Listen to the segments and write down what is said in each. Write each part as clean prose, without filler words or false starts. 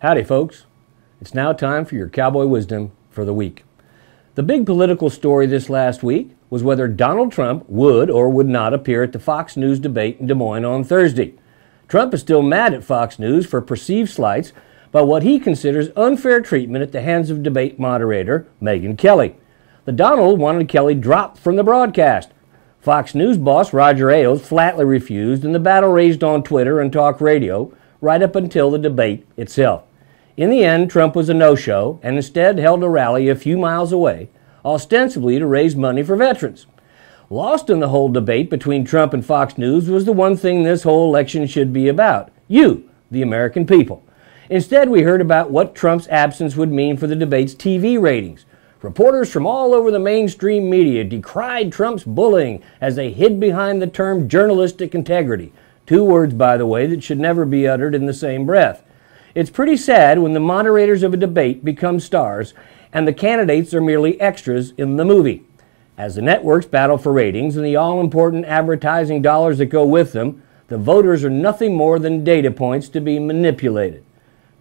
Howdy, folks. It's now time for your Cowboy Wisdom for the week. The big political story this last week was whether Donald Trump would or would not appear at the Fox News debate in Des Moines on Thursday. Trump is still mad at Fox News for perceived slights by what he considers unfair treatment at the hands of debate moderator Megyn Kelly. The Donald wanted Kelly dropped from the broadcast. Fox News boss Roger Ailes flatly refused, and the battle raged on Twitter and talk radio right up until the debate itself. In the end, Trump was a no-show and instead held a rally a few miles away, ostensibly to raise money for veterans. Lost in the whole debate between Trump and Fox News was the one thing this whole election should be about: you, the American people. Instead, we heard about what Trump's absence would mean for the debate's TV ratings. Reporters from all over the mainstream media decried Trump's bullying as they hid behind the term journalistic integrity, two words, by the way, that should never be uttered in the same breath. It's pretty sad when the moderators of a debate become stars and the candidates are merely extras in the movie. As the networks battle for ratings and the all-important advertising dollars that go with them, the voters are nothing more than data points to be manipulated.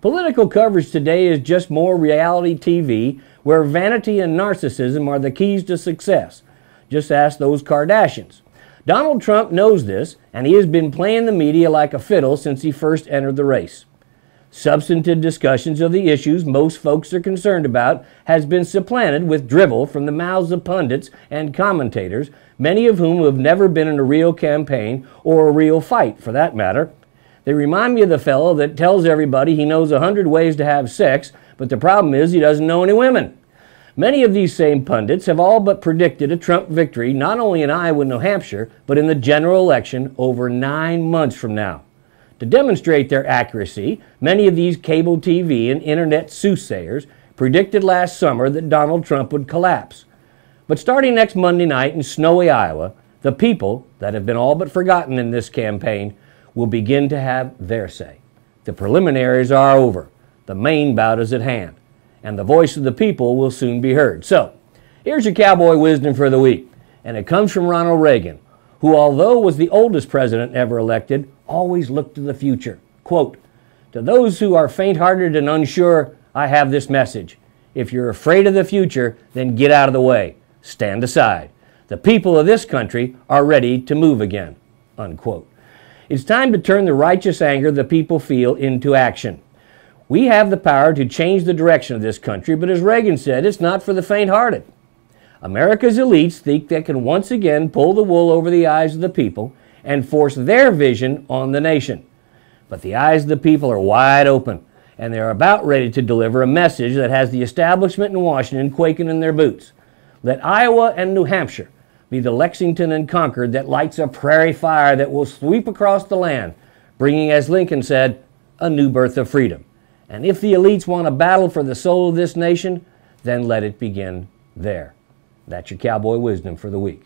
Political coverage today is just more reality TV, where vanity and narcissism are the keys to success. Just ask those Kardashians. Donald Trump knows this, and he has been playing the media like a fiddle since he first entered the race. Substantive discussions of the issues most folks are concerned about has been supplanted with drivel from the mouths of pundits and commentators, many of whom have never been in a real campaign or a real fight, for that matter. They remind me of the fellow that tells everybody he knows 100 ways to have sex, but the problem is he doesn't know any women. Many of these same pundits have all but predicted a Trump victory not only in Iowa and New Hampshire, but in the general election over 9 months from now. To demonstrate their accuracy, many of these cable TV and internet soothsayers predicted last summer that Donald Trump would collapse. But starting next Monday night in snowy Iowa, the people that have been all but forgotten in this campaign will begin to have their say. The preliminaries are over. The main bout is at hand, and the voice of the people will soon be heard. So, here's your Cowboy Wisdom for the week, and it comes from Ronald Reagan, who, although was the oldest president ever elected, always looked to the future. Quote, "To those who are faint-hearted and unsure, I have this message. If you're afraid of the future, then get out of the way. Stand aside. The people of this country are ready to move again." Unquote. It's time to turn the righteous anger the people feel into action. We have the power to change the direction of this country, but as Reagan said, it's not for the faint-hearted. America's elites think they can once again pull the wool over the eyes of the people and force their vision on the nation. But the eyes of the people are wide open, and they are about ready to deliver a message that has the establishment in Washington quaking in their boots. Let Iowa and New Hampshire be the Lexington and Concord that lights a prairie fire that will sweep across the land, bringing, as Lincoln said, a new birth of freedom. And if the elites want a battle for the soul of this nation, then let it begin there. That's your Cowboy Wisdom for the week.